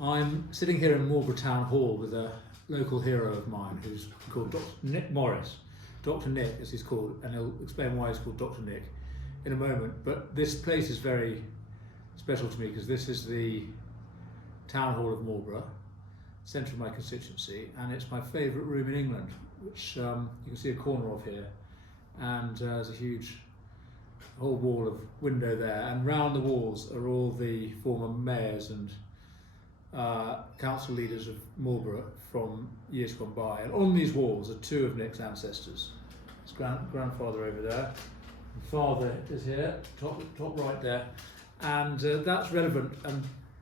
I'm sitting here in Marlborough Town Hall with a local hero of mine who's called Dr. Nick Maurice. Dr. Nick, as he's called, and he'll explain why he's called Dr. Nick in a moment. But this place is very special to me because this is the Town Hall of Marlborough, centre of my constituency, and it's my favourite room in England, which you can see a corner of here. And there's a huge whole wall of window there, and round the walls are all the former mayors and council leaders of Marlborough from years gone by. And on these walls are two of Nick's ancestors. His grandfather over there, and father is here, top right there. And that's relevant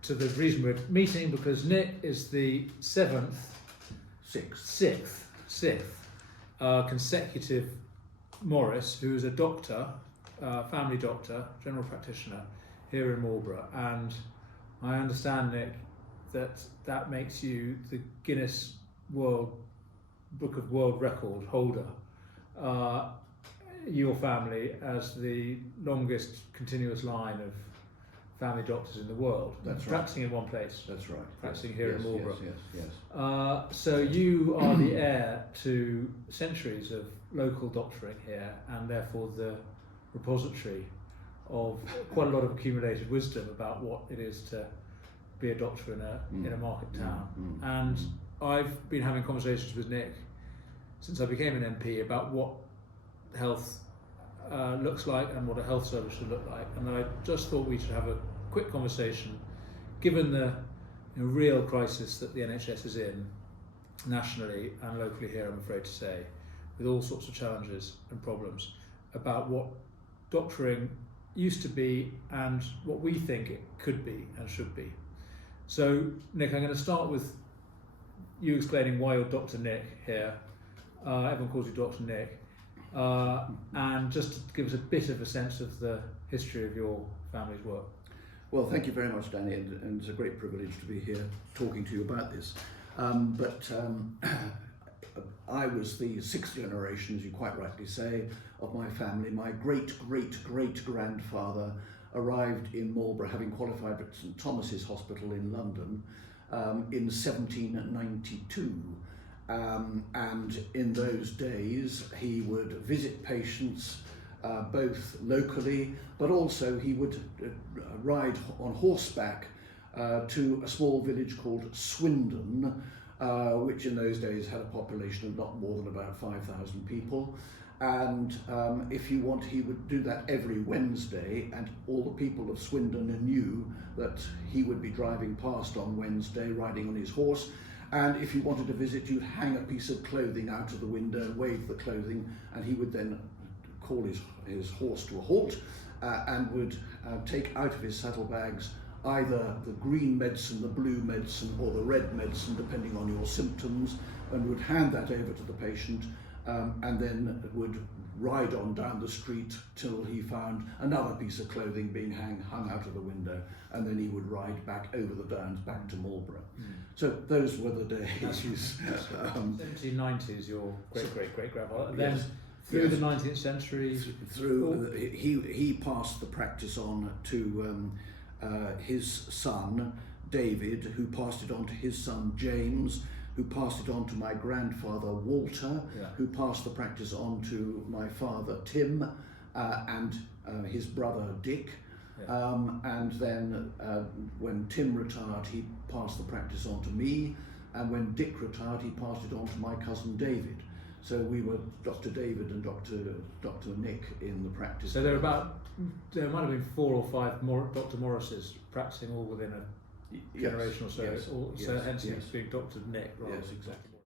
to the reason we're meeting, because Nick is the sixth consecutive Maurice who is a doctor, family doctor, general practitioner here in Marlborough. And I understand, Nick, that makes you the Guinness Book of World Record holder. Your family as the longest continuous line of family doctors in the world. That's right. Practicing in one place. That's right. Practicing here in Marlborough. Yes. So you are the heir to centuries of local doctoring here, and therefore the repository of quite a lot of accumulated wisdom about what it is to be a doctor in a market town. And I've been having conversations with Nick since I became an MP about what health looks like and what a health service should look like. And I just thought we should have a quick conversation, given the real crisis that the NHS is in, nationally and locally here, I'm afraid to say, with all sorts of challenges and problems, about what doctoring used to be and what we think it could be and should be. So, Nick, I'm going to start with you explaining why you're Dr. Nick here. Everyone calls you Dr. Nick. And just to give us a bit of a sense of the history of your family's work. Well, thank you very much, Danny, and it's a great privilege to be here talking to you about this. I was the sixth generation, as you quite rightly say, of my family. My great-great-great-grandfather arrived in Marlborough, having qualified at St Thomas's Hospital in London in 1792. And in those days he would visit patients both locally, but also he would ride on horseback to a small village called Swindon, which in those days had a population of not more than about 5,000 people. And if you want, he would do that every Wednesday, and all the people of Swindon knew that he would be driving past on Wednesday riding on his horse. And if you wanted to visit, you'd hang a piece of clothing out of the window, wave the clothing, and he would then call his horse to a halt and would take out of his saddlebags either the green medicine, the blue medicine, or the red medicine, depending on your symptoms, and would hand that over to the patient, and then would ride on down the street till he found another piece of clothing being hung out of the window, and then he would ride back over the downs back to Marlborough. So those were the days. 1790s, your great-great-great-grandfather. Then through the 19th century? He passed the practice on to his son, David, who passed it on to his son, James, who passed it on to my grandfather, Walter, who passed the practice on to my father, Tim, and his brother, Dick. And then when Tim retired, he passed the practice on to me, and when Dick retired, he passed it on to my cousin, David. So we were Dr. David and Dr. Nick in the practice. So there might have been 4 or 5 more Dr. Morrises practicing all within a generation or so. Yes, So hence yes. he's being Dr. Nick rather. Yes, exactly.